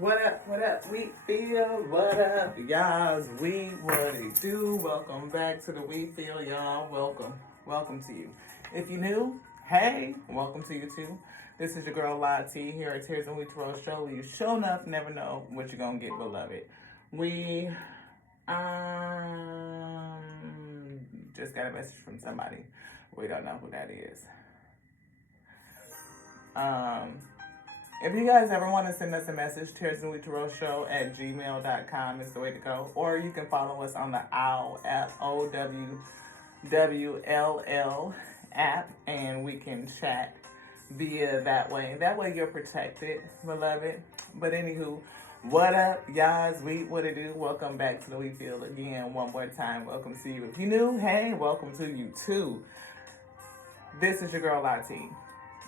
What up? We feel what up, y'all? We what it do? Welcome back to the We Feel, y'all. Welcome to you. If you new, hey, welcome to you too. This is your girl Lottie here at Tears and We Twirl Show. You sure enough never know what you're gonna get, beloved. We just got a message from somebody. We don't know who that is. If you guys ever want to send us a message, Tears and We Twirl Show at gmail.com is the way to go. Or you can follow us on the OWL app, OWWLL app, and we can chat via that way. That way you're protected, beloved. But anywho, what up, y'all? What it do? Welcome back to the We Feel again. One more time, welcome to you. If you new, hey, welcome to you too. This is your girl Lottie.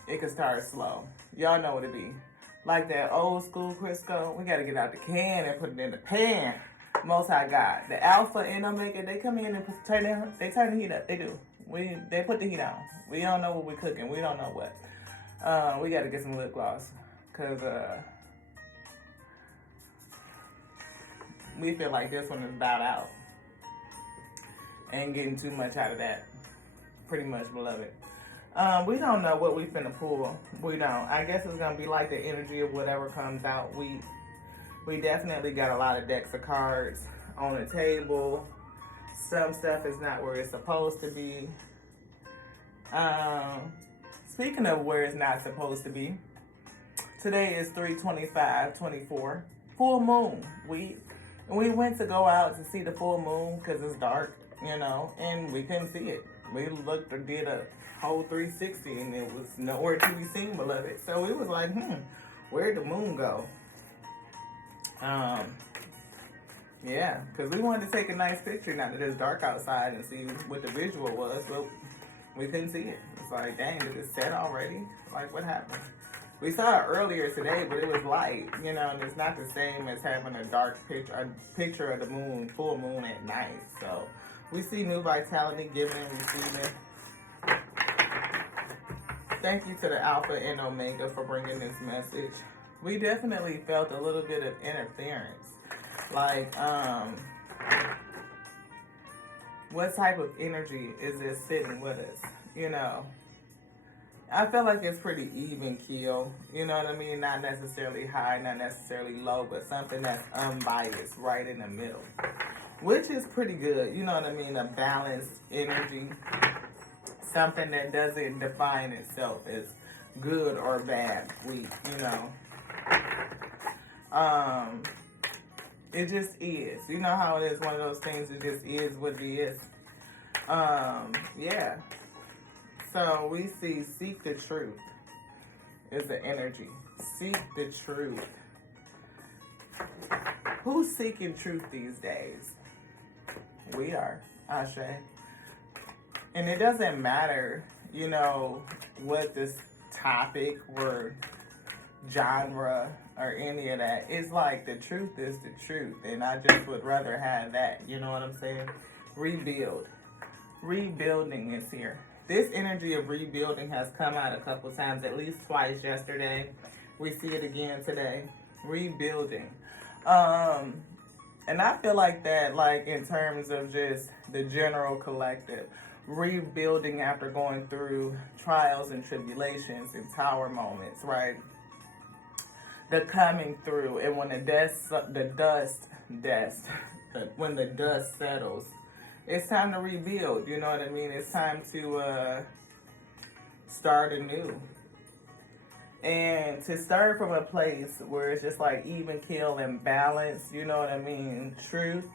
It can start slow. Y'all know what it be. Like that old school Crisco, we gotta get out the can and put it in the pan. Most High God. The Alpha and Omega, they come in and turn the heat up. They do. They put the heat on. We don't know what we're cooking. We don't know what. We gotta get some lip gloss. Cause we feel like this one is about out. Ain't getting too much out of that. Pretty much, beloved. We don't know what we finna pull. We don't. I guess it's gonna be like the energy of whatever comes out. We definitely got a lot of decks of cards on the table. Some stuff is not where it's supposed to be. Speaking of where it's not supposed to be, today is 3/25/24, full moon. We went to go out to see the full moon because it's dark, and we couldn't see it. We looked or did a whole 360 and it was nowhere to be seen, beloved. So it was like, where'd the moon go? Yeah, because we wanted to take a nice picture now that it's dark outside and see what the visual was, but we couldn't see it. It's like, dang, did it set already? Like, what happened? We saw it earlier today, but it was light, and it's not the same as having a dark picture of the moon, full moon at night. So we see new vitality, giving and receiving. Thank you to the Alpha and Omega for bringing this message. We definitely felt a little bit of interference. Like, what type of energy is this sitting with us? I feel like it's pretty even keel. You know what I mean? Not necessarily high, not necessarily low, but something that's unbiased, right in the middle. Which is pretty good. You know what I mean? A balanced energy. Something that doesn't define itself as good or bad, weak, It just is. You know how it is, one of those things, it just is what it is. Yeah. So we seek the truth is the energy. Seek the truth. Who's seeking truth these days? We are. Ashe. And it doesn't matter, what this topic or genre or any of that. It's like the truth is the truth. And I just would rather have that. You know what I'm saying? Rebuild. Rebuilding is here. This energy of rebuilding has come out a couple times, at least twice yesterday. We see it again today. Rebuilding. And I feel like that, like in terms of just the general collective. Rebuilding after going through trials and tribulations and tower moments, right? The coming through, and when when the dust settles, it's time to rebuild. You know what I mean? It's time to start anew, and to start from a place where it's just like even keel and balance. You know what I mean? Truth,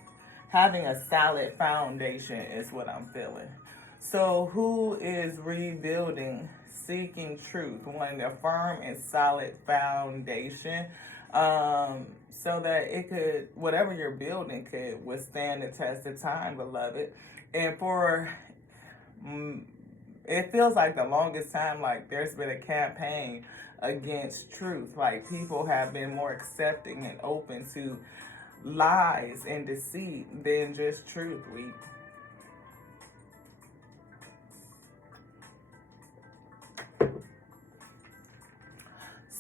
having a solid foundation is what I'm feeling. So who is rebuilding, seeking truth, wanting a firm and solid foundation, so that it could, whatever you're building could withstand the test of time, beloved. And it feels like the longest time, like there's been a campaign against truth. Like people have been more accepting and open to lies and deceit than just truth.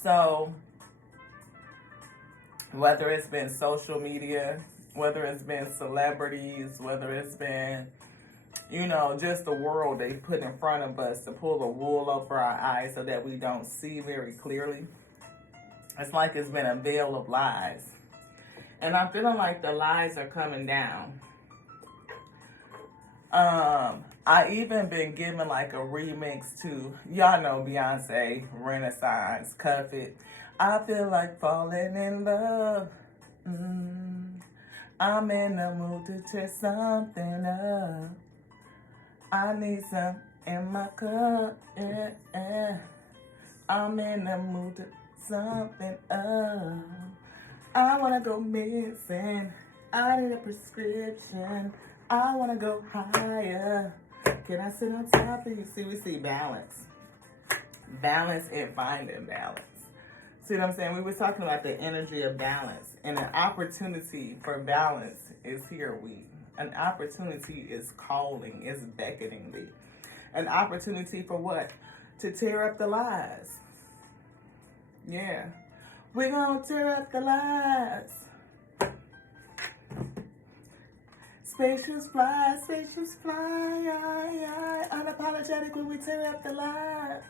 So Whether it's been social media, whether it's been celebrities, whether it's been, just the world they put in front of us to pull the wool over our eyes so that we don't see very clearly. It's like it's been a veil of lies. And I'm feeling like the lies are coming down. I even been given like a remix to, y'all know Beyonce, Renaissance, Cuff It. I feel like falling in love. I'm in the mood to tear something up. I need some in my cup. I'm in the mood to something up. I wanna go missing. I need a prescription. I wanna go higher. Can I sit on top of you? See, we see balance. Balance and finding balance. See what I'm saying? We were talking about the energy of balance. And an opportunity for balance is here, An opportunity is calling, is beckoning thee. An opportunity for what? To tear up the lies. Yeah. We're gonna tear up the lies. Spaceships fly, unapologetic when we tear up the lies.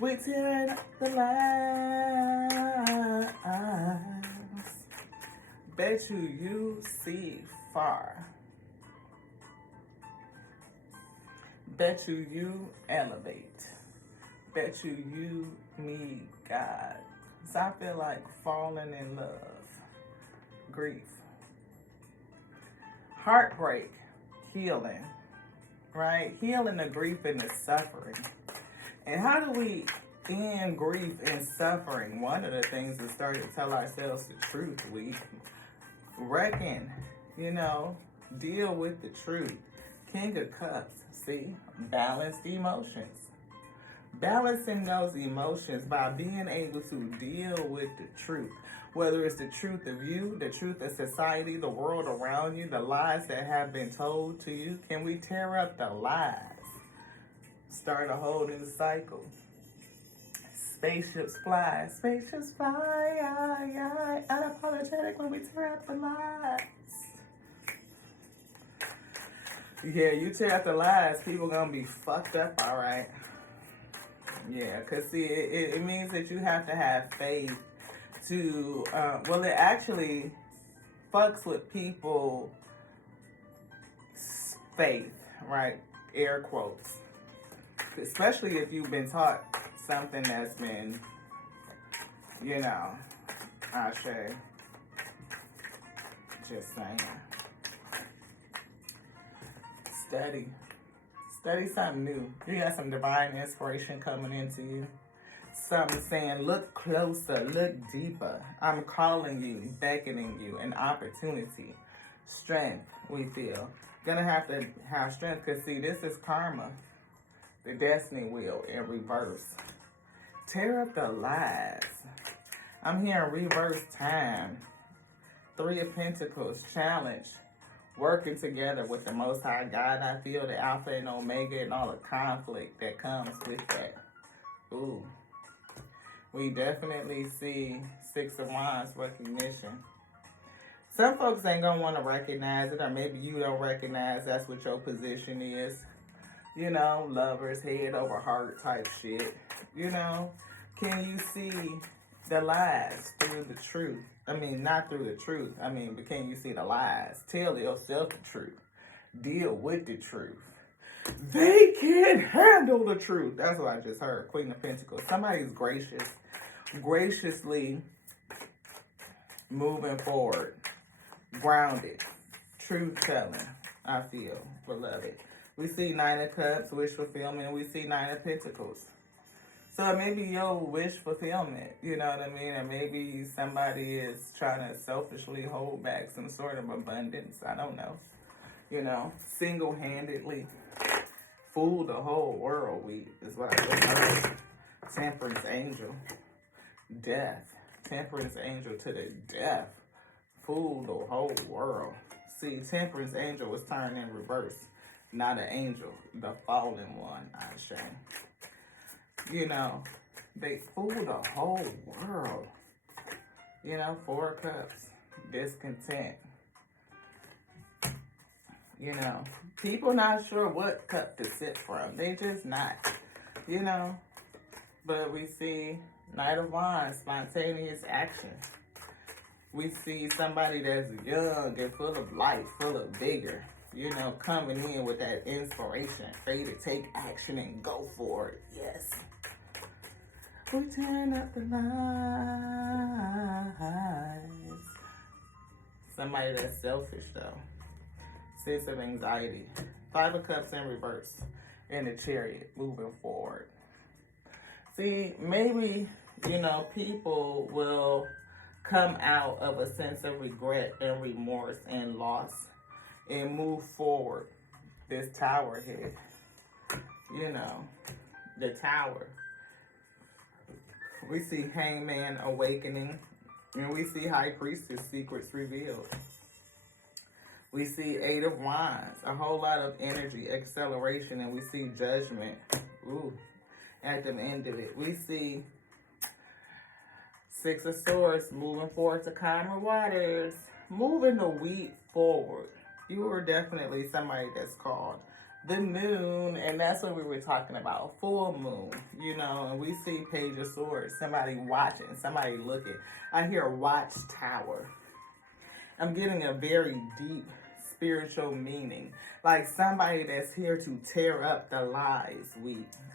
We tear up the lies. Bet you see far. Bet you elevate. Bet you meet God. So I feel like falling in love. Grief. Heartbreak. Healing. Right? Healing the grief and the suffering. And how do we end grief and suffering? One of the things is start to tell ourselves the truth. We reckon, deal with the truth. King of Cups, see? Balanced emotions. Balancing those emotions by being able to deal with the truth. Whether it's the truth of you, the truth of society, the world around you, the lies that have been told to you. Can we tear up the lies? Start a whole new cycle. Spaceships fly, unapologetic when we tear up the lies. Yeah, you tear up the lies, people gonna be fucked up, all right. Yeah, because see, it means that you have to have faith to, it actually fucks with people's faith, right? Air quotes. Especially if you've been taught something that's been, I say, just saying. Study something new. You got some divine inspiration coming into you. Something saying, look closer, look deeper. I'm calling you, beckoning you, an opportunity. Strength, we feel. Gonna have to have strength because, see, this is karma. The destiny wheel in reverse. Tear up the lies. I'm hearing reverse time. 3 of Pentacles, challenge. Working together with the Most High God. I feel the Alpha and Omega and all the conflict that comes with that. Ooh. We definitely see 6 of Wands recognition. Some folks ain't gonna want to recognize it, or maybe you don't recognize that's what your position is. Lovers, head over heart type shit. Can you see the lies through the truth? I mean, not through the truth. But can you see the lies? Tell yourself the truth. Deal with the truth. They can't handle the truth. That's what I just heard. Queen of Pentacles. Somebody's graciously moving forward. Grounded. Truth telling. I feel, beloved. We see 9 of Cups, wish fulfillment. We see 9 of Pentacles. So maybe your wish fulfillment, you know what I mean? Or maybe somebody is trying to selfishly hold back some sort of abundance. I don't know. Single-handedly fool the whole world. Is what I just heard. Temperance angel. Death. Temperance angel to the death. Fool the whole world. See, temperance angel was turned in reverse. Not an angel, the fallen one, I say. They fool the whole world. You know, 4 of Cups, discontent. You know, people not sure what cup to sip from. They just not, you know. But we see Knight of Wands, spontaneous action. We see somebody that's young and full of life, full of vigor, you know, coming in with that inspiration, ready to take action and go for it. Yes. We turn up the lights. Somebody that's selfish, though. Sense of anxiety. 5 of Cups in reverse. In the Chariot, moving forward. See, maybe, you know, people will come out of a sense of regret and remorse and loss and move forward. This Tower here, you know, the Tower. We see Hangman awakening, and we see High Priestess secrets revealed. We see 8 of Wands, a whole lot of energy, acceleration, and we see Judgment. Ooh, at the end of it. We see 6 of Swords, moving forward to calmer waters, moving the wheat forward. You are definitely somebody that's called the moon, and that's what we were talking about, full moon, you know, and we see Page of Swords, somebody watching, somebody looking. I hear watchtower. I'm getting a very deep spiritual meaning, like somebody that's here to tear up the lies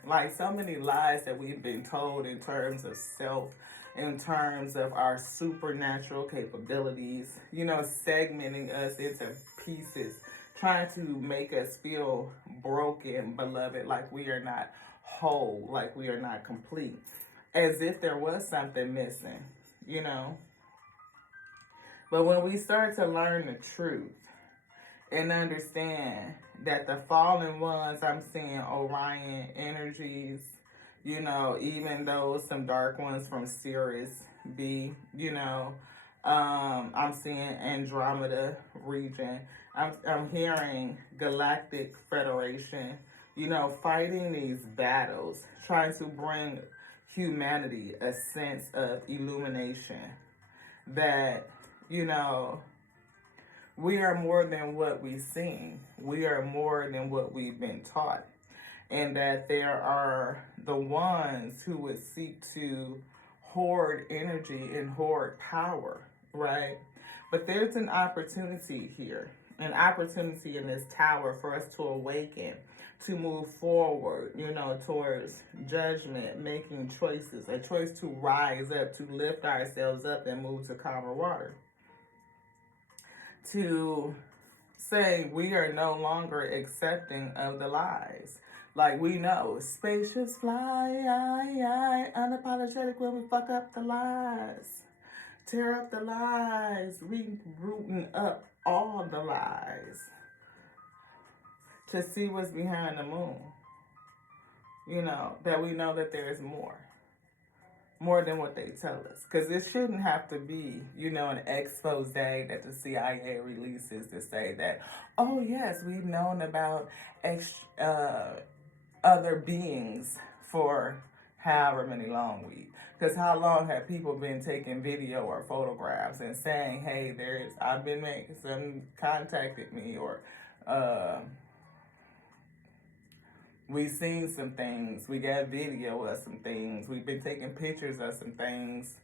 like so many lies that we've been told in terms of self, in terms of our supernatural capabilities, you know, segmenting us into pieces, trying to make us feel broken, beloved, like we are not whole, like we are not complete, as if there was something missing, you know. But when we start to learn the truth and understand that the fallen ones, I'm seeing Orion energies, you know, even though some dark ones from Sirius B, you know, I'm seeing Andromeda region. I'm hearing Galactic Federation, you know, fighting these battles, trying to bring humanity a sense of illumination that, you know, we are more than what we've seen. We are more than what we've been taught. And that there are the ones who would seek to hoard energy and hoard power, right? But there's an opportunity here, an opportunity in this tower for us to awaken, to move forward, you know, towards judgment, making choices, a choice to rise up, to lift ourselves up and move to calmer water. To say we are no longer accepting of the lies. Like we know, spacious fly, unapologetic when we fuck up the lies. Tear up the lies, rooting up all the lies. To see what's behind the moon. You know, that we know that there is more. More than what they tell us. Because it shouldn't have to be, you know, an expose that the CIA releases to say that, oh yes, we've known about other beings for however many long weeks. Because how long have people been taking video or photographs and saying, hey, I've been making some contacted me, or we've seen some things. We got video of some things. We've been taking pictures of some things.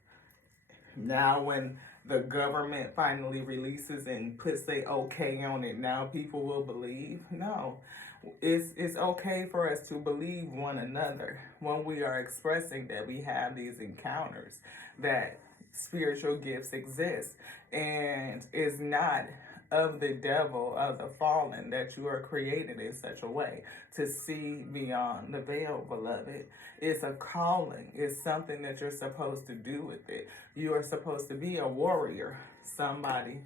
Now when the government finally releases and puts their okay on it, now people will believe? No. It's okay for us to believe one another when we are expressing that we have these encounters, that spiritual gifts exist, and it's not of the devil, of the fallen, that you are created in such a way to see beyond the veil, beloved. It's a calling. It's something that you're supposed to do with it. You are supposed to be a warrior, somebody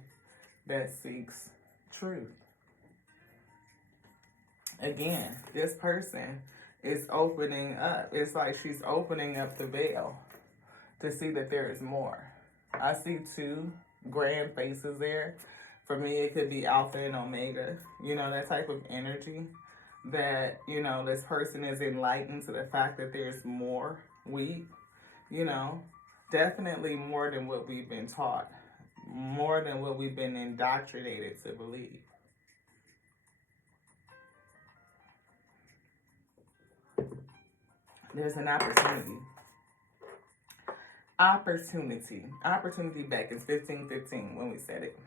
that seeks truth. Again, this person is opening up. It's like she's opening up the veil to see that there is more. I see 2 grand faces there. For me, it could be Alpha and Omega, you know, that type of energy that, you know, this person is enlightened to the fact that there's more wheat, you know, Definitely more than what we've been taught, more than what we've been indoctrinated to believe. There's an opportunity. Opportunity back in 1515 when we said it.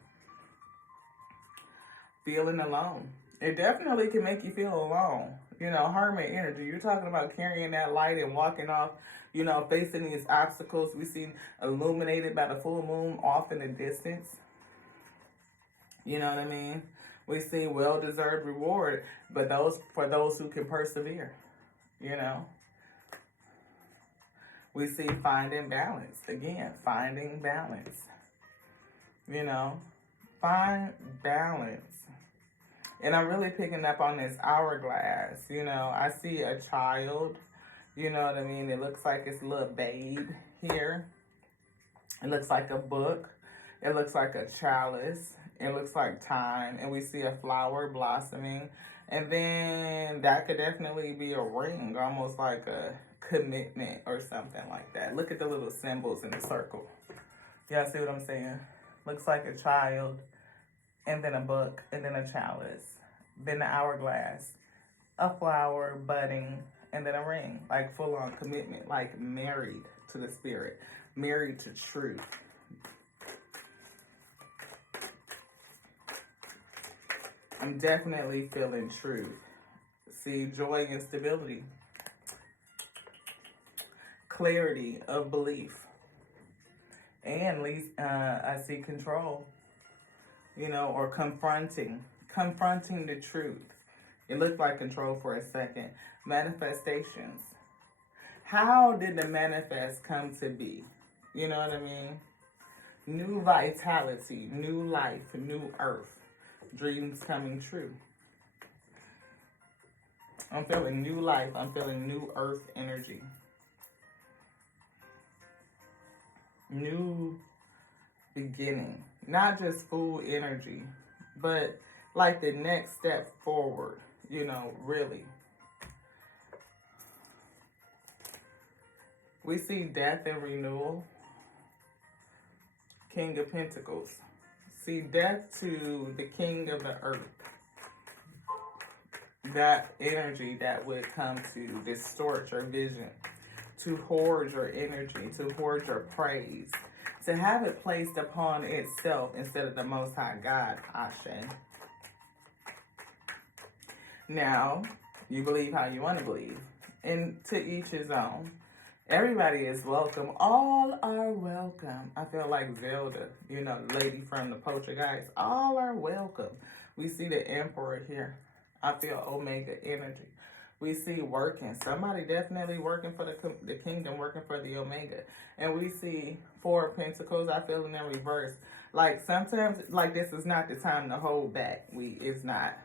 Feeling alone. It definitely can make you feel alone. You know, hermit energy. You're talking about carrying that light and walking off, you know, facing these obstacles we see illuminated by the full moon off in the distance. You know what I mean? We see well-deserved reward, but for those who can persevere, you know. We see finding balance. Again, finding balance. You know, find balance. And I'm really picking up on this hourglass. You know, I see a child. You know what I mean? It looks like it's a little babe here. It looks like a book. It looks like a chalice. It looks like time. And we see a flower blossoming. And then that could definitely be a ring, almost like a commitment or something like that. Look at the little symbols in the circle. Y'all see what I'm saying? Looks like a child, and then a book, and then a chalice, then the hourglass, a flower budding, and then a ring, like full-on commitment, like married to the spirit, married to truth. I'm definitely feeling truth. See, joy and stability. Clarity of belief. And I see control. You know, or confronting the truth. It looked like control for a second. Manifestations. How did the manifest come to be? You know what I mean? New vitality, new life, new earth. Dreams coming true. I'm feeling new life. I'm feeling new earth energy. New beginning. Not just full energy, but like the next step forward, you know, really. We see death and renewal. King of Pentacles. See, death to the king of the earth. That energy that would come to distort your vision, to hoard your energy, to hoard your praise, to have it placed upon itself instead of the Most High God, Ashe. Now, you believe how you want to believe. And to each his own. Everybody is welcome. All are welcome. I feel like Zelda, you know, lady from the Poltergeist. All are welcome. We see the Emperor here. I feel Omega energy. We see working. Somebody definitely working for the kingdom, working for the Omega. And we see Four of Pentacles. I feel in the reverse. Like sometimes, like this is not the time to hold back. It's not.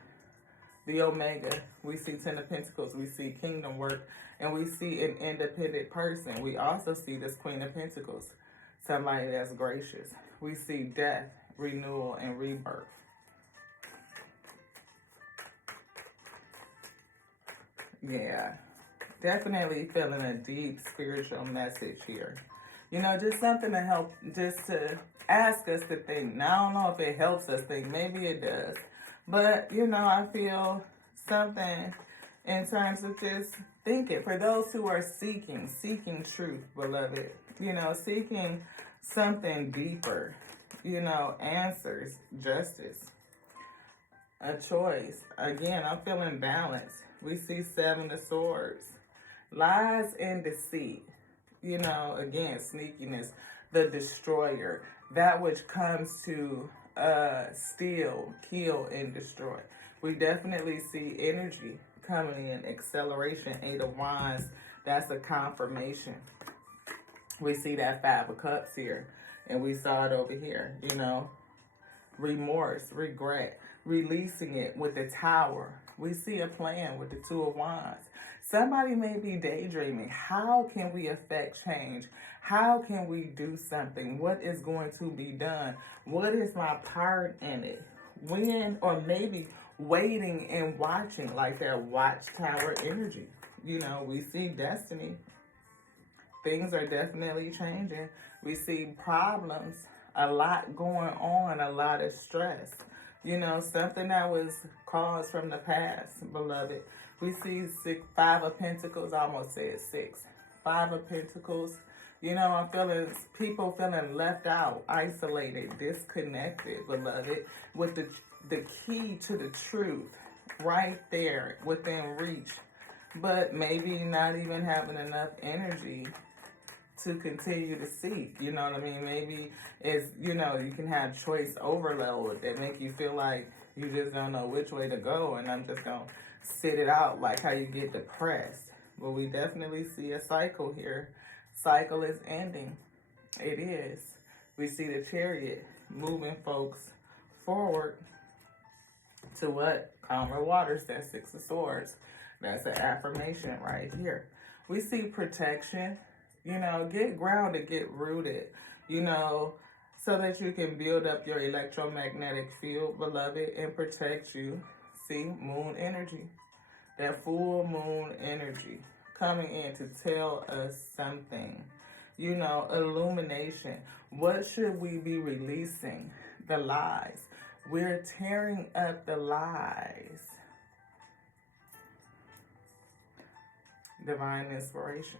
The Omega, we see Ten of Pentacles, we see kingdom work, and we see an independent person. We also see this Queen of Pentacles, somebody that's gracious. We see death, renewal, and rebirth. Yeah, definitely feeling a deep spiritual message here. You know, just something to help, just to ask us to think. Now, I don't know if it helps us think. Maybe it does. But, you know, I feel something in terms of just thinking. For those who are seeking truth, beloved. You know, seeking something deeper. You know, answers, justice, a choice. Again, I'm feeling balance. We see Seven of Swords. Lies and deceit. You know, again, sneakiness. The destroyer. That which comes to steal, kill, and destroy. We definitely see energy coming in. Acceleration. Eight of Wands. That's a confirmation. We see that Five of Cups here. And we saw it over here. You know, remorse, regret. Releasing it with the Tower. We see a plan with the Two of Wands. Somebody may be daydreaming. How can we affect change? How can we do something? What is going to be done? What is my part in it? When, or maybe waiting and watching, like that watchtower energy. You know, we see destiny. things are definitely changing. We see problems, a lot going on, a lot of stress. You know, something that was caused from the past, beloved. We see Five of Pentacles, I almost said six. Five of Pentacles. You know, I'm feeling people feeling left out, isolated, disconnected, beloved, with the key to the truth right there within reach, but maybe not even having enough energy to continue to seek. You know what I mean? Maybe it's, you know, you can have choice overload that make you feel like you just don't know which way to go, and I'm just gonna sit it out, like how you get depressed. But we definitely see a cycle here. Cycle is ending. It is. We see the Chariot moving folks forward to what? Calmer waters. That Six of Swords. That's an affirmation right here. We see protection. You know, get grounded, get rooted, you know, so that you can build up your electromagnetic field, beloved, and protect you. See, moon energy. That full moon energy coming in to tell us something. You know, illumination. What should we be releasing? The lies. We're tearing up the lies. Divine inspiration.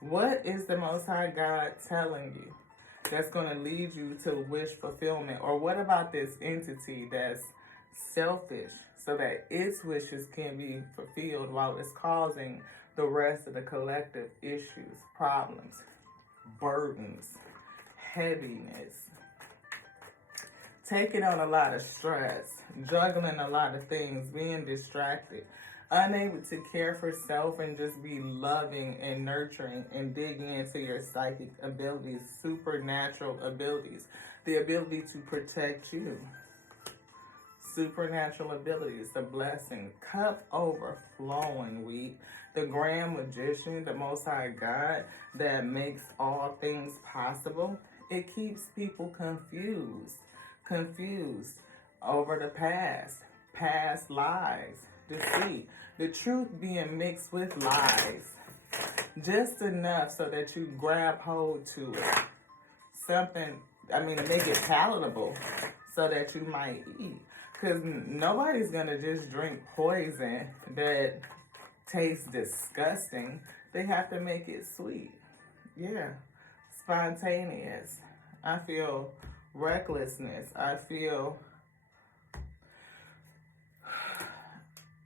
What is the Most High God telling you that's going to lead you to wish fulfillment? Or what about this entity that's selfish so that its wishes can be fulfilled while it's causing the rest of the collective issues, problems, burdens, heaviness, taking on a lot of stress, juggling a lot of things, being distracted, unable to care for self and just be loving and nurturing and digging into your psychic abilities, supernatural abilities, the ability to protect you. Supernatural abilities, the blessing, cup overflowing, the Grand Magician, the Most High God that makes all things possible. It keeps people confused over the past lies, deceit, the truth being mixed with lies, just enough so that you grab hold to it. Something, I mean, to make it palatable so that you might eat. Because nobody's going to just drink poison that tastes disgusting. They have to make it sweet. Yeah. Spontaneous. I feel recklessness. I feel...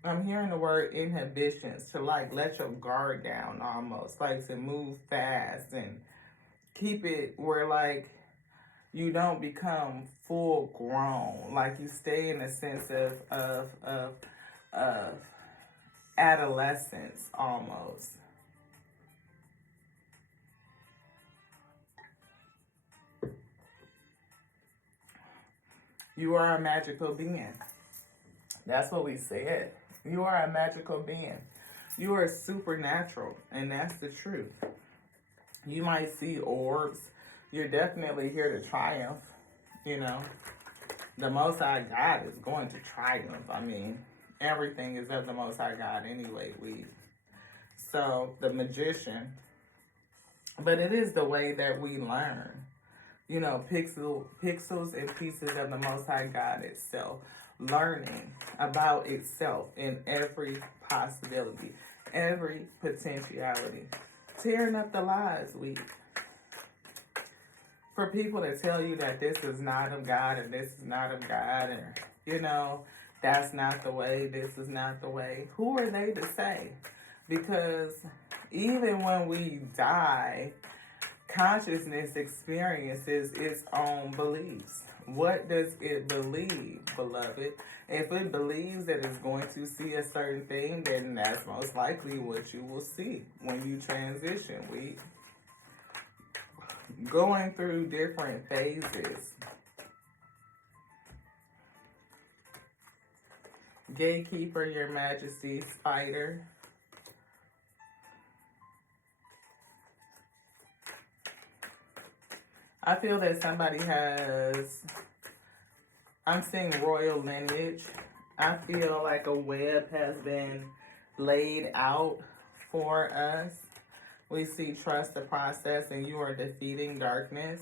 I'm hearing the word inhibitions, to like let your guard down almost, like to move fast and keep it where like you don't become full grown, like you stay in a sense of adolescence almost. You are a magical being. That's what we said. You are a magical being. You are supernatural, and that's the truth. You might see orbs. You're definitely here to triumph, you know. The Most High God is going to triumph. I mean, everything is of the Most High God anyway, So, the Magician. But it is the way that we learn. You know, pixels and pieces of the Most High God itself. Learning about itself in every possibility, every potentiality. Tearing up the lies, for people to tell you that this is not of God and this is not of God, and, you know, that's not the way, this is not the way. Who are they to say? Because even when we die, consciousness experiences its own beliefs. What does it believe, beloved? If it believes that it's going to see a certain thing, then that's most likely what you will see when you transition. Going through different phases. Gatekeeper, Your Majesty, Spider. I feel that somebody has, I'm seeing royal lineage. I feel like a web has been laid out for us We see trust the process and you are defeating darkness.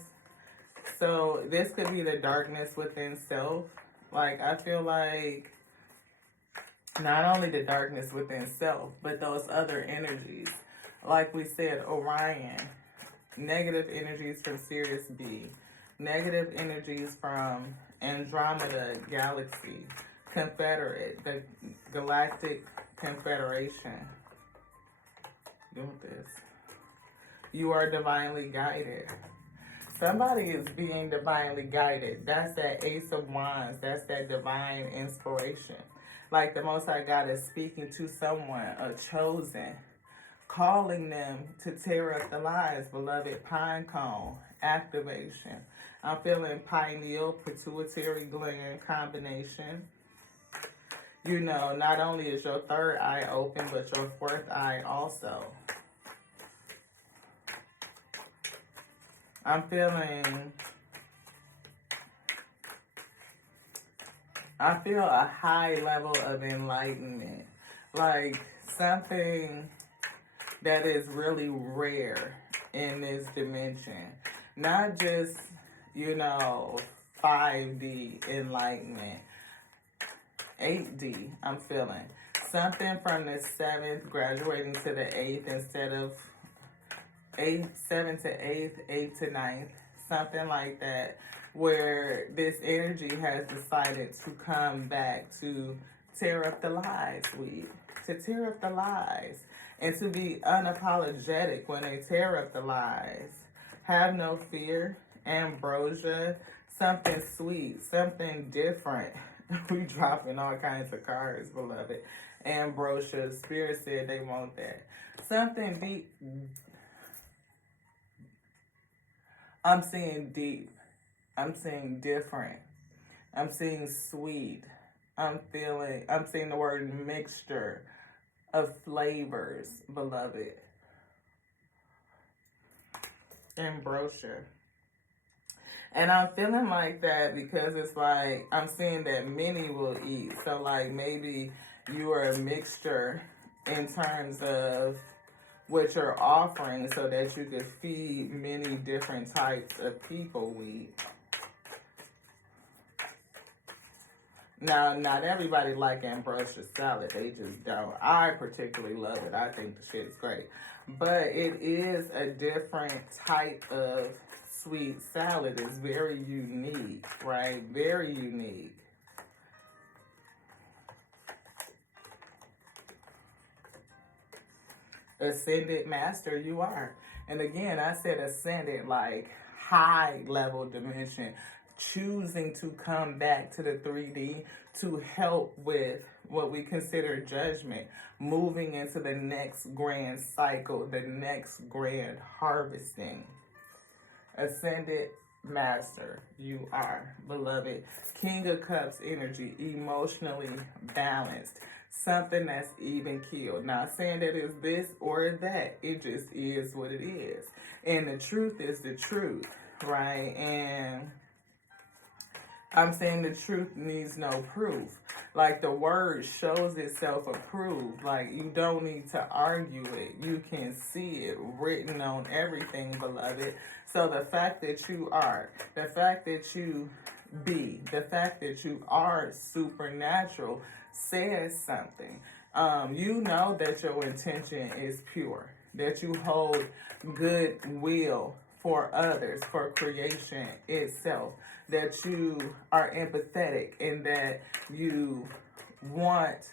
So this could be the darkness within self. Like, I feel like not only the darkness within self, but those other energies. Like we said, Orion, negative energies from Sirius B, negative energies from Andromeda Galaxy, Confederate, the Galactic Confederation. Go with this. You are divinely guided. Somebody is being divinely guided. That's that Ace of Wands. That's that divine inspiration. Like the Most High God is speaking to someone, a chosen, calling them to tear up the lies, beloved. Pine cone activation. I'm feeling pineal pituitary gland combination. You know, not only is your third eye open, but your fourth eye also. I'm feeling, I feel a high level of enlightenment. Like something that is really rare in this dimension. Not just, you know, 5D enlightenment. 8D, I'm feeling. Something from the 7th graduating to the 8th instead of 7 to 8th, 8 to 9th. Something like that. Where this energy has decided to come back to tear up the lies, to tear up the lies. And to be unapologetic when they tear up the lies. Have no fear. Ambrosia. Something sweet. Something different. We dropping all kinds of cards, beloved. Ambrosia. Spirit said they want that. Something deep. I'm seeing deep. I'm seeing different. I'm seeing sweet. I'm seeing the word mixture of flavors, beloved. Ambrosia. And I'm feeling like that because it's like, I'm seeing that many will eat. So like maybe you are a mixture in terms of what you're offering so that you could feed many different types of people weed. Now, not everybody like ambrosia salad. They just don't. I particularly love it. I think the shit is great. But it is a different type of sweet salad. It's very unique, right? Very unique. Ascended master, you are. And again, I said ascended, like high level dimension. Choosing to come back to the 3D to help with what we consider judgment, moving into the next grand cycle, the next grand harvesting. Ascended master, you are, beloved. King of Cups energy, emotionally balanced. Something that's even keeled. Not saying that it's this or that. It just is what it is. And the truth is the truth, right? And I'm saying the truth needs no proof. Like the word shows itself approved. Like you don't need to argue it. You can see it written on everything, beloved. So the fact that you are, the fact that you be, the fact that you are supernatural says something. You know that your intention is pure, that you hold goodwill for others, for creation itself, that you are empathetic and that you want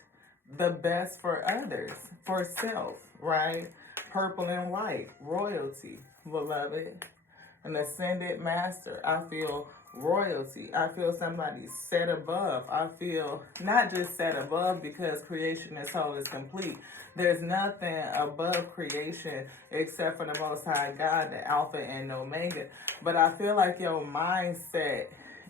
the best for others, for self, right? Purple and white, royalty, beloved. An ascended master. I feel royalty. I feel somebody set above. I feel not just set above because creation as whole is complete. There's nothing above creation except for the Most High God, the Alpha and Omega. But I feel like your mindset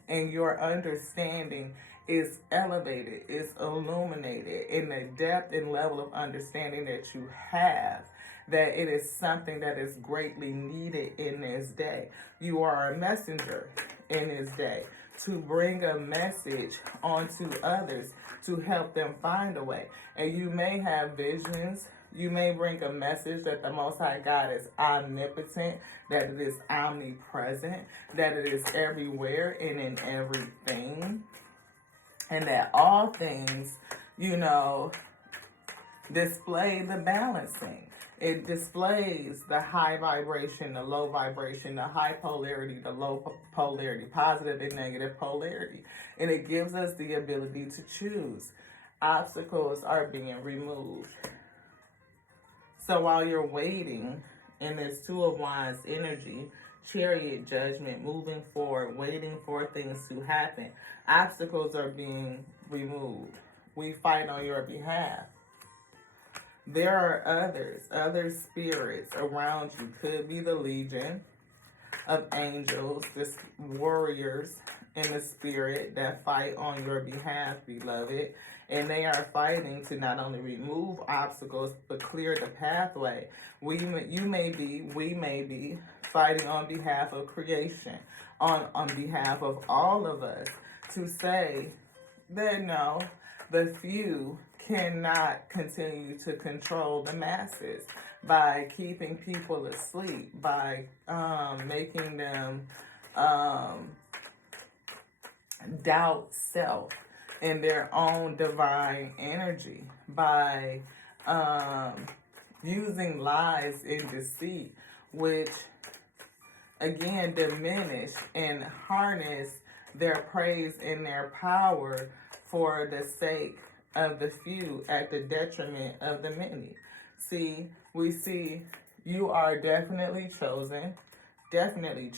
and your understanding is elevated, is illuminated in the depth and level of understanding that you have, that it is something that is greatly needed in this day. You are a messenger in this day to bring a message onto others to help them find a way. And you may have visions, You may bring a message that the Most High God is omnipotent, that it is omnipresent, that it is everywhere and in everything, and that all things, you know, display the balancing. It displays the high vibration, the low vibration, the high polarity, the low polarity, positive and negative polarity. And it gives us the ability to choose. Obstacles are being removed. So while you're waiting in this Two of Wands energy, Chariot, Judgment, moving forward, waiting for things to happen, obstacles are being removed. We fight on your behalf. There are other spirits around you. Could be the legion of angels, this warriors in the spirit that fight on your behalf, beloved. And they are fighting to not only remove obstacles, but clear the pathway. We may be fighting on behalf of creation, on behalf of all of us, to say that no, the few cannot continue to control the masses by keeping people asleep, by making them doubt self and their own divine energy, by using lies and deceit, which again diminish and harness their praise and their power for the sake of the few at the detriment of the many. We see you are definitely chosen, definitely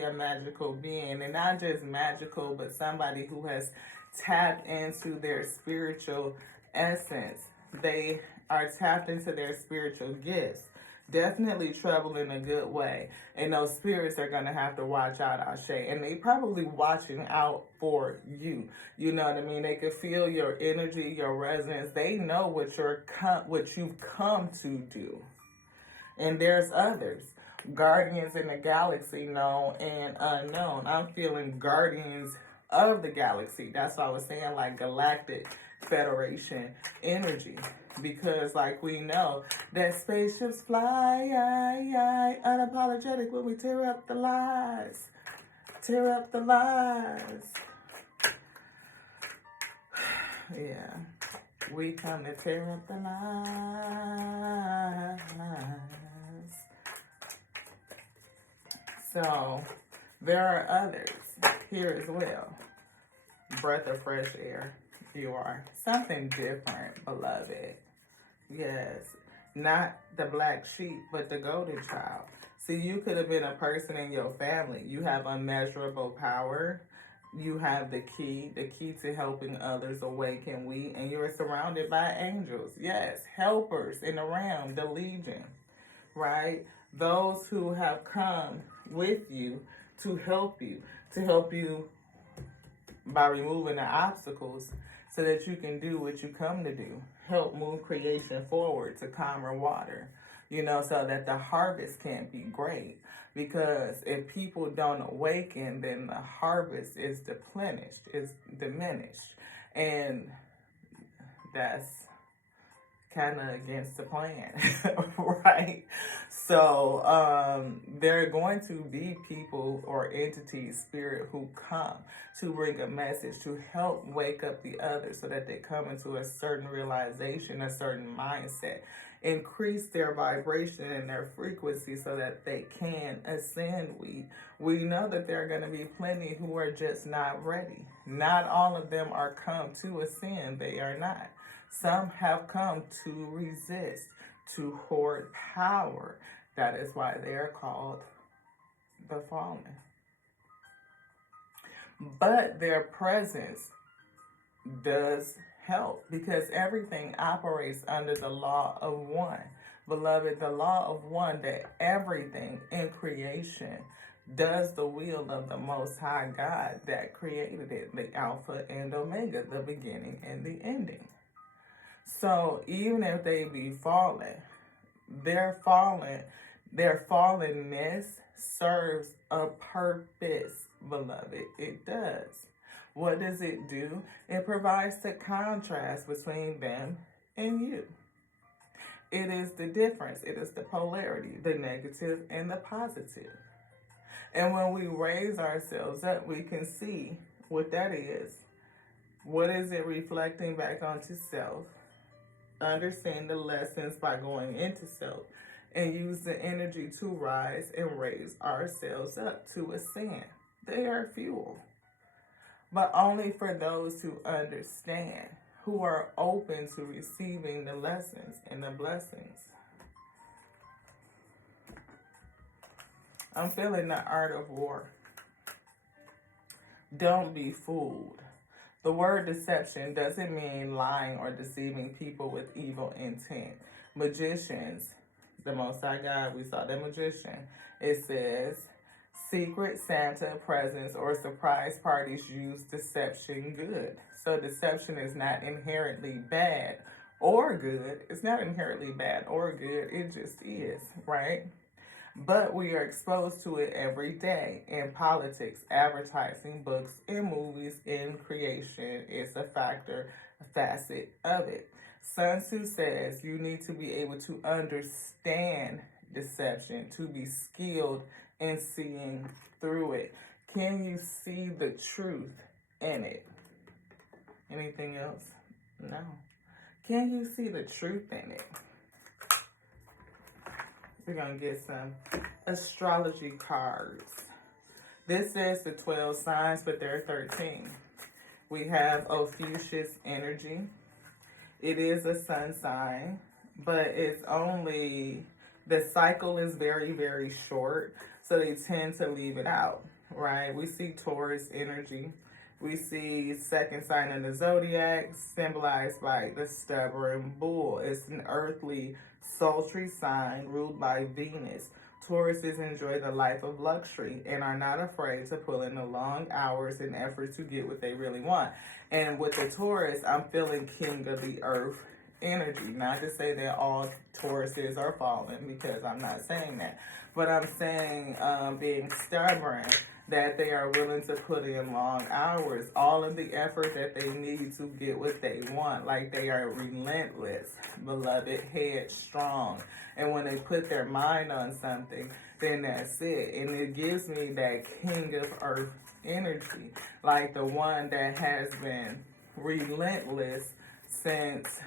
a magical being, and not just magical, but somebody who has tapped into their spiritual essence. They are tapped into their spiritual gifts. Definitely trouble in a good way. And those spirits are going to have to watch out, Ashe. And they probably watching out for you. You know what I mean? They can feel your energy, your resonance. They know what you've come to do. And there's others. Guardians in the galaxy, known and unknown. I'm feeling guardians of the galaxy. That's why I was saying like Galactic Federation energy. Because like we know that spaceships fly, unapologetic when we tear up the lies. Tear up the lies. Yeah. We come to tear up the lies. So there are others here as well. Breath of fresh air. You are something different, beloved. Yes, not the black sheep, but the golden child. See, you could have been a person in your family. You have unmeasurable power. You have the key to helping others awaken. And you're surrounded by angels. Yes, helpers in the realm, the legion, right? Those who have come with you to help you by removing the obstacles so that you can do what you come to do. Help move creation forward to calmer water, so that the harvest can be great. Because if people don't awaken, then the harvest is diminished. And that's kind of against the plan, right? So there are going to be people or entities, spirit, who come to bring a message to help wake up the others so that they come into a certain realization, a certain mindset, increase their vibration and their frequency so that they can ascend. We know that there are going to be plenty who are just not ready. Not all of them are come to ascend. They are not. Some have come to resist, to hoard power. That is why they are called the fallen. But their presence does help because everything operates under the law of one. Beloved, the law of one, that everything in creation does the will of the Most High God that created it, the Alpha and Omega, the beginning and the ending. So even if they be fallen, their fallenness serves a purpose, beloved. It does. What does it do? It provides the contrast between them and you. It is the difference. It is the polarity, the negative and the positive. And when we raise ourselves up, we can see what that is. What is it reflecting back onto self? Understand the lessons by going into self and use the energy to rise and raise ourselves up to ascend. They are fuel, but only for those who understand, who are open to receiving the lessons and the blessings. I'm feeling the art of war. Don't be fooled. The word deception doesn't mean lying or deceiving people with evil intent. Magicians, the Most High God, we saw the magician. It says, secret Santa presents or surprise parties use deception good. So deception is not inherently bad or good. It's not inherently bad or good. It just is, right? But we are exposed to it every day in politics, advertising, books, in movies, in creation. It's a facet of it. Sun Tzu says you need to be able to understand deception, to be skilled in seeing through it. Can you see the truth in it? Anything else? No. Can you see the truth in it? We're going to get some astrology cards. This says the 12 signs, but there are 13. We have Ophiuchus energy. It is a sun sign, but it's only, the cycle is very, very short, so they tend to leave it out, right? We see Taurus energy. We see second sign in the zodiac, symbolized by the stubborn bull. It's an earthly, sultry sign ruled by Venus. Tauruses enjoy the life of luxury and are not afraid to pull in the long hours and effort to get what they really want. And with the Taurus, I'm feeling king of the earth energy. Not to say that all Tauruses are fallen, because I'm not saying that. But I'm saying being stubborn, that they are willing to put in long hours, all of the effort that they need to get what they want. Like they are relentless, beloved, headstrong. And when they put their mind on something, then that's it. And it gives me that king of earth energy, like the one that has been relentless since,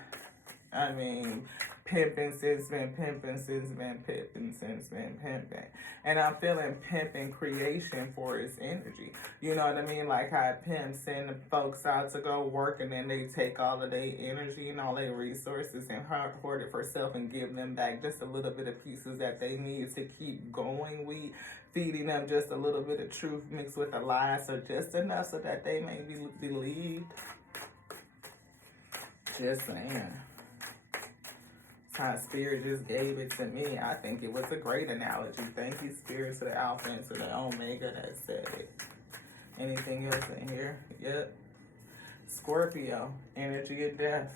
pimping since been pimping, since been pimping, since been pimping. And I'm feeling pimping creation for its energy. You know what I mean? Like how pimps send the folks out to go work and then they take all of their energy and all their resources and hoard it for self and give them back just a little bit of pieces that they need to keep going. We feeding them just a little bit of truth mixed with a lie, so just enough so that they may be believed. Just saying. How Spirit just gave it to me. I think it was a great analogy. Thank you, Spirit, to the Alpha and to the Omega that said it. Anything else in here? Yep. Scorpio, energy of death.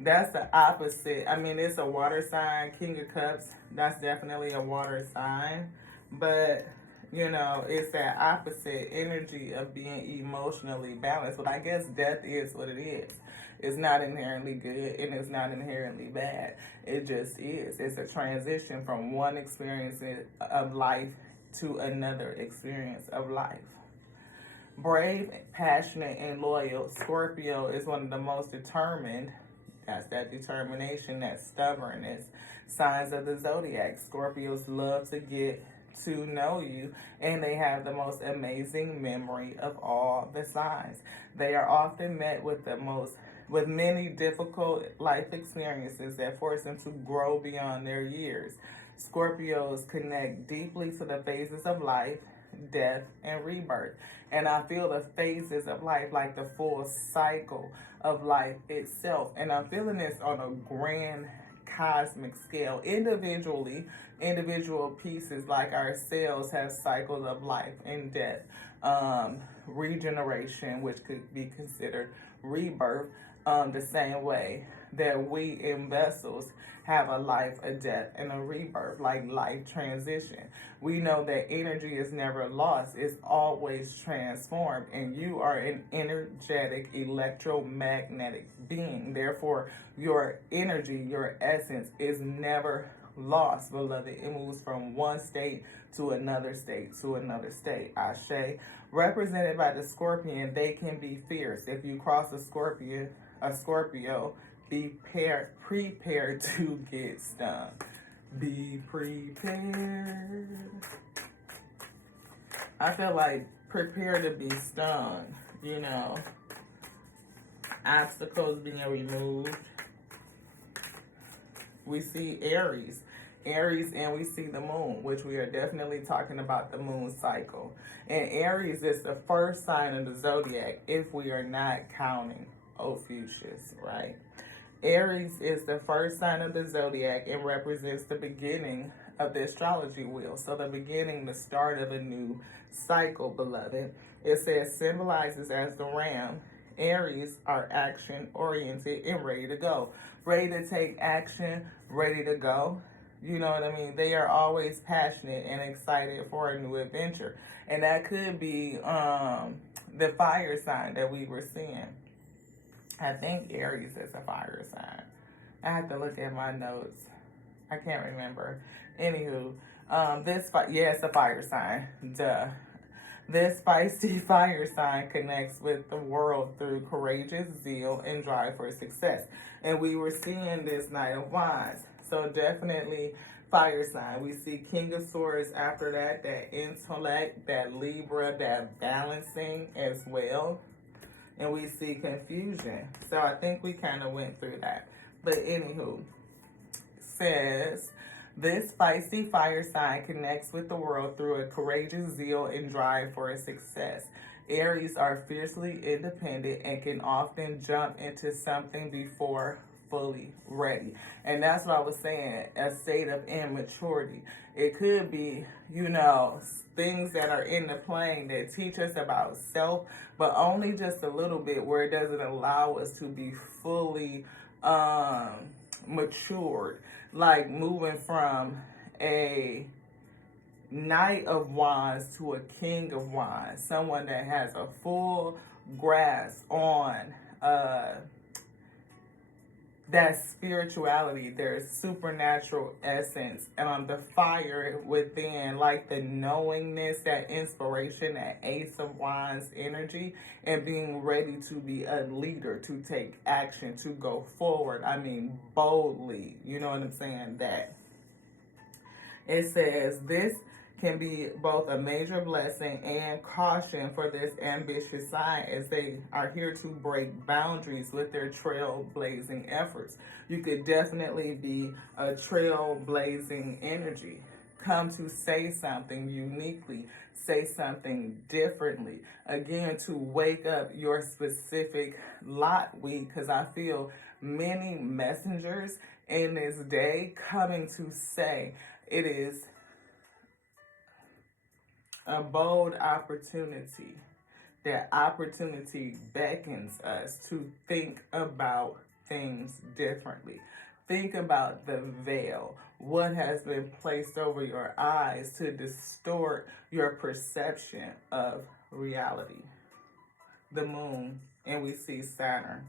That's the opposite. It's a water sign. King of Cups, that's definitely a water sign. But, it's that opposite energy of being emotionally balanced. But I guess death is what it is. It's not inherently good and it's not inherently bad. It just is. It's a transition from one experience of life to another experience of life. Brave, passionate, and loyal. Scorpio is one of the most determined. That's that determination, that stubbornness. Signs of the zodiac. Scorpios love to get to know you, and they have the most amazing memory of all the signs. They are often met with many difficult life experiences that force them to grow beyond their years. Scorpios connect deeply to the phases of life, death, and rebirth. And I feel the phases of life like the full cycle of life itself. And I'm feeling this on a grand cosmic scale. Individual pieces like our cells have cycles of life and death. Regeneration, which could be considered rebirth, the same way. that we in vessels have a life, a death, and a rebirth, like life transition. We know that energy is never lost, it's always transformed, and you are an energetic electromagnetic being. Therefore, your energy, your essence is never lost, beloved. It moves from one state to another state to another state. Ashe. Represented by the scorpion, they can be fierce. If you cross a Scorpio, be prepared to get stung. Be prepared. I feel like prepare to be stung, you know. Obstacles being removed. We see Aries, and we see the moon, which we are definitely talking about the moon cycle. And Aries is the first sign of the zodiac if we are not counting Ophiuchus, right? Aries is the first sign of the zodiac and represents the beginning of the astrology wheel. So the beginning, the start of a new cycle, beloved. It says symbolizes as the ram. Aries are action oriented and ready to go. Ready to take action, ready to go. You know what I mean? They are always passionate and excited for a new adventure. And that could be the fire sign that we were seeing. I think Aries is a fire sign. I have to look at my notes. I can't remember. Anywho, it's a fire sign. Duh. This feisty fire sign connects with the world through courageous zeal and drive for success. And we were seeing this Knight of Wands. So definitely fire sign. We see King of Swords after that intellect, that Libra, that balancing as well. And we see confusion. So I think we kind of went through that. But anywho, says this feisty fire sign connects with the world through a courageous zeal and drive for a success. Aries are fiercely independent and can often jump into something before fully ready. And that's what I was saying, a state of immaturity. It could be, things that are in the plane that teach us about self, but only just a little bit, where it doesn't allow us to be fully matured. Like moving from a Knight of Wands to a King of Wands. Someone that has a full grasp on that spirituality, their supernatural essence, the fire within, like the knowingness, that inspiration, that Ace of Wands energy, and being ready to be a leader, to take action, to go forward. I mean, boldly. You know what I'm saying? That it says this can be both a major blessing and caution for this ambitious sign, as they are here to break boundaries with their trailblazing efforts. You could definitely be a trailblazing energy. Come to say something uniquely, say something differently. Again, to wake up your specific lot week, because I feel many messengers in this day coming to say it is a bold opportunity. That opportunity beckons us to think about things differently. Think about the veil. What has been placed over your eyes to distort your perception of reality? The moon, and we see Saturn.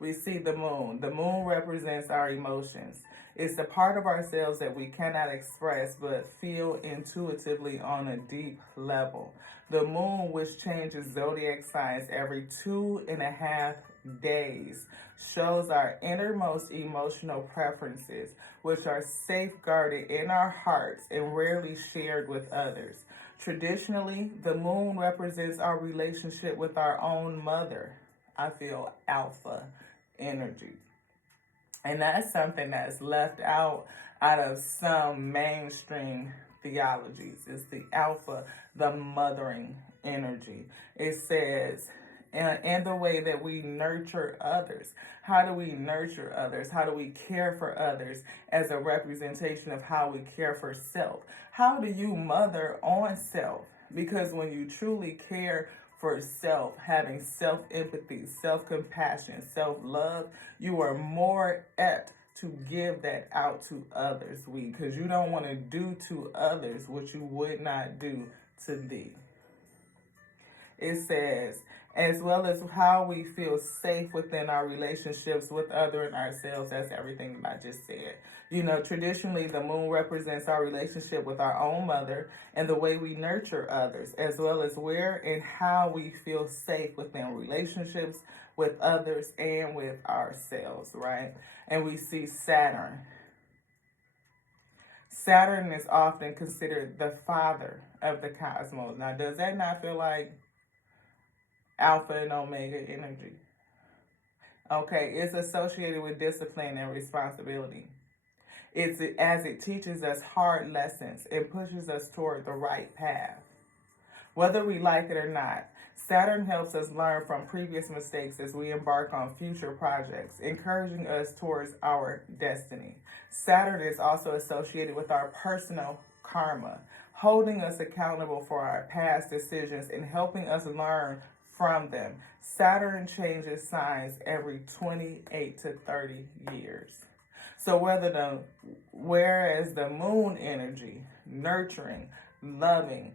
We see the moon. The moon represents our emotions. It's the part of ourselves that we cannot express but feel intuitively on a deep level. The moon, which changes zodiac signs every 2.5 days, shows our innermost emotional preferences, which are safeguarded in our hearts and rarely shared with others. Traditionally, the moon represents our relationship with our own mother. I feel alpha energy. And that's something that's left out of some mainstream theologies. It's the alpha, the mothering energy. It says, and the way that we nurture others. How do we nurture others? How do we care for others as a representation of how we care for self? How do you mother on self? Because when you truly care for self, having self-empathy, self-compassion, self-love, you are more apt to give that out to others, because you don't want to do to others what you would not do to thee. It says, as well as how we feel safe within our relationships with other and ourselves. That's everything that I just said. Traditionally, the moon represents our relationship with our own mother and the way we nurture others, as well as where and how we feel safe within relationships with others and with ourselves, right? And we see Saturn. Saturn is often considered the father of the cosmos. Now, does that not feel like Alpha and Omega energy? Okay, it's associated with discipline and responsibility. It's as it teaches us hard lessons and pushes us toward the right path. Whether we like it or not, Saturn helps us learn from previous mistakes as we embark on future projects, encouraging us towards our destiny. Saturn is also associated with our personal karma, holding us accountable for our past decisions and helping us learn from them. Saturn changes signs every 28 to 30 years. So whereas the moon energy, nurturing, loving,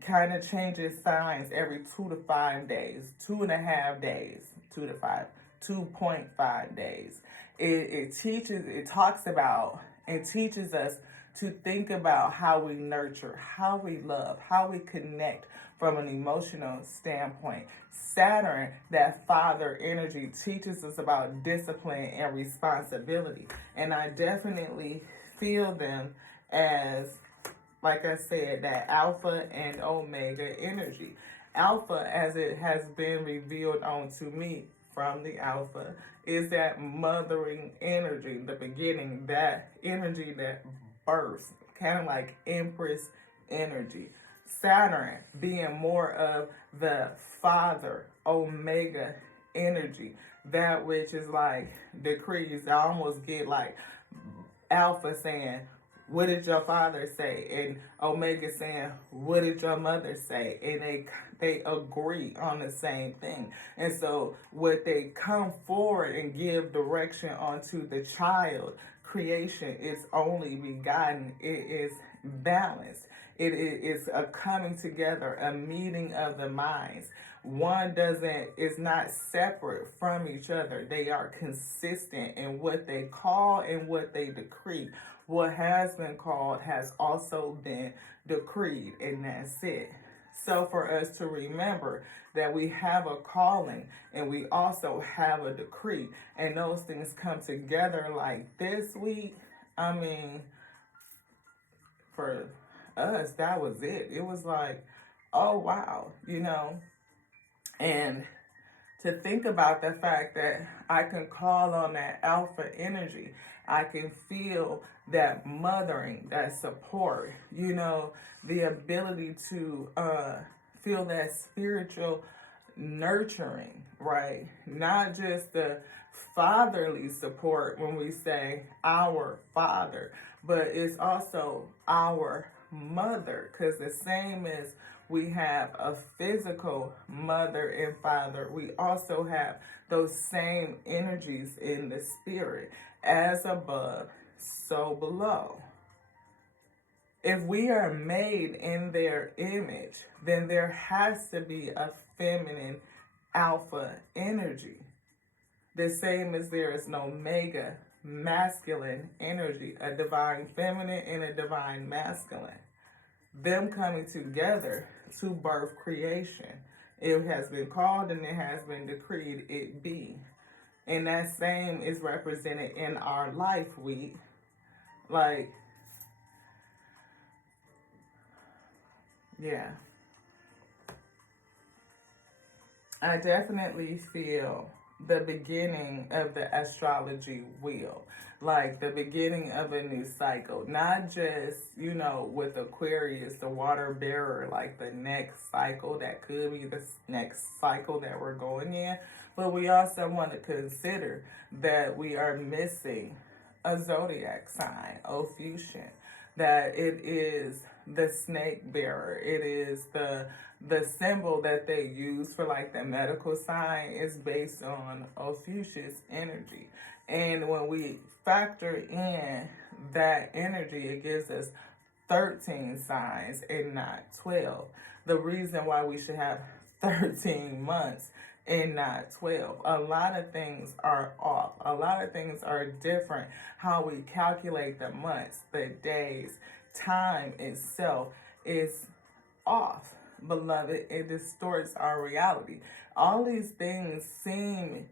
kind of changes signs every 2 to 5 days, 2.5 days, 2 to 5, 2.5 days. It talks about and teaches us to think about how we nurture, how we love, how we connect from an emotional standpoint. Saturn, that father energy, teaches us about discipline and responsibility. And I definitely feel them as, like I said, that Alpha and Omega energy. Alpha, as it has been revealed onto me from the Alpha, is that mothering energy, the beginning, that energy that births, kind of like Empress energy. Saturn being more of the father, Omega energy, that which is like decrees. I almost get like Alpha saying, what did your father say? And Omega saying, what did your mother say? And they agree on the same thing. And so what they come forward and give direction onto the child creation is only begotten. It is balanced. It is a coming together, a meeting of the minds. One is not separate from each other. They are consistent in what they call and what they decree. What has been called has also been decreed, and that's it. So for us to remember that we have a calling and we also have a decree, and those things come together like this week, I mean, for us, that was it. It was like, oh, wow, and to think about the fact that I can call on that Alpha energy. I can feel that mothering, that support, the ability to feel that spiritual nurturing, right? Not just the fatherly support when we say our father, but it's also our mother, because the same as we have a physical mother and father, we also have those same energies in the spirit, as above, so below. If we are made in their image, then there has to be a feminine alpha energy. The same as there is an omega masculine energy, a divine feminine and a divine masculine. Them coming together to birth creation. It has been called and it has been decreed it be. And that same is represented in our life week. Like, yeah. I definitely feel the beginning of the astrology wheel, like the beginning of a new cycle, not just, with Aquarius, the water bearer, like the next cycle that could be the next cycle that we're going in, but we also want to consider that we are missing a zodiac sign, Ophiuchian. that it is the snake bearer. It is the symbol that they use for like the medical sign is based on Ophiuchus energy. And when we factor in that energy, it gives us 13 signs and not 12. The reason why we should have 13 months and not 12. A lot of things are off. A lot of things are different. How we calculate the months, the days, time itself is off. Beloved, it distorts our reality. All these things seem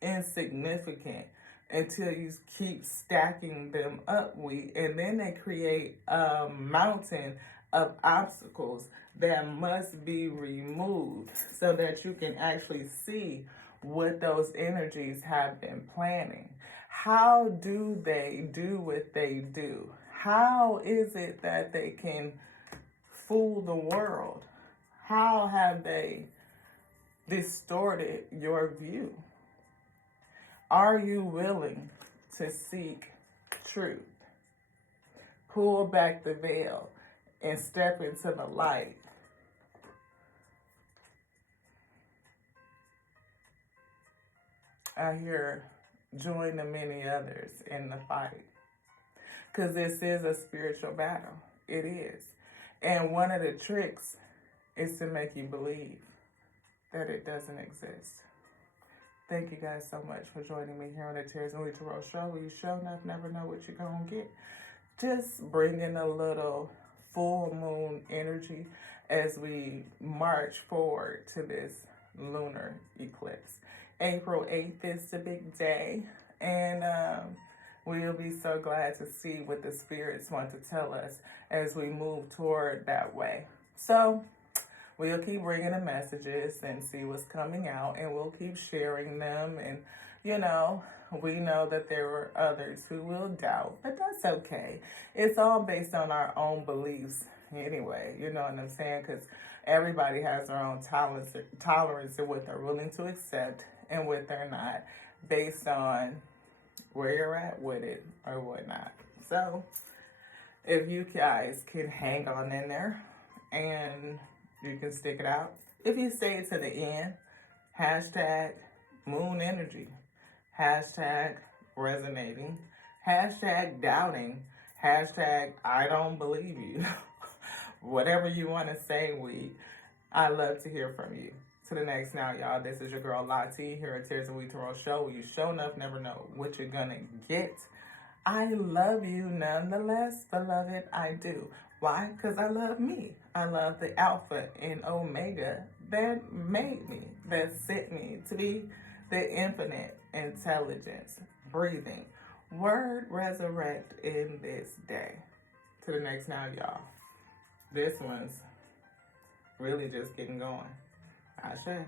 insignificant until you keep stacking them up, and then they create a mountain of obstacles that must be removed so that you can actually see what those energies have been planning. How do they do what they do? How is it that they can fool the world? How have they distorted your view? Are you willing to seek truth? Pull back the veil and step into the light. I hear join the many others in the fight. Because this is a spiritual battle. It is. And one of the tricks is to make you believe that it doesn't exist. Thank you guys so much for joining me here on the Tears and Lee Tarot Show, where you show enough never know what you're going to get. Just bringing a little full moon energy as we march forward to this lunar eclipse. April 8th is the big day, and we'll be so glad to see what the spirits want to tell us as we move toward that way. So we'll keep bringing the messages and see what's coming out, and we'll keep sharing them. And, you know, we know that there are others who will doubt, but that's okay. It's all based on our own beliefs anyway, you know what I'm saying? Because everybody has their own tolerance of what they're willing to accept and what they're not, based on where you're at with it or whatnot. So if you guys can hang on in there and you can stick it out. If you stay to the end, hashtag moon energy, hashtag resonating, hashtag doubting, hashtag I don't believe you. Whatever you want to say, I love to hear from you. To the next now, y'all. This is your girl Lati here at Tears and Lee Tarot Show, where you show enough never know what you're gonna get. I love you nonetheless, beloved. I do. Why? Because I love me. I love the Alpha and Omega that made me, that sent me to be the infinite intelligence, breathing word resurrect in this day. To the next now, y'all. This one's really just getting going. Ashe.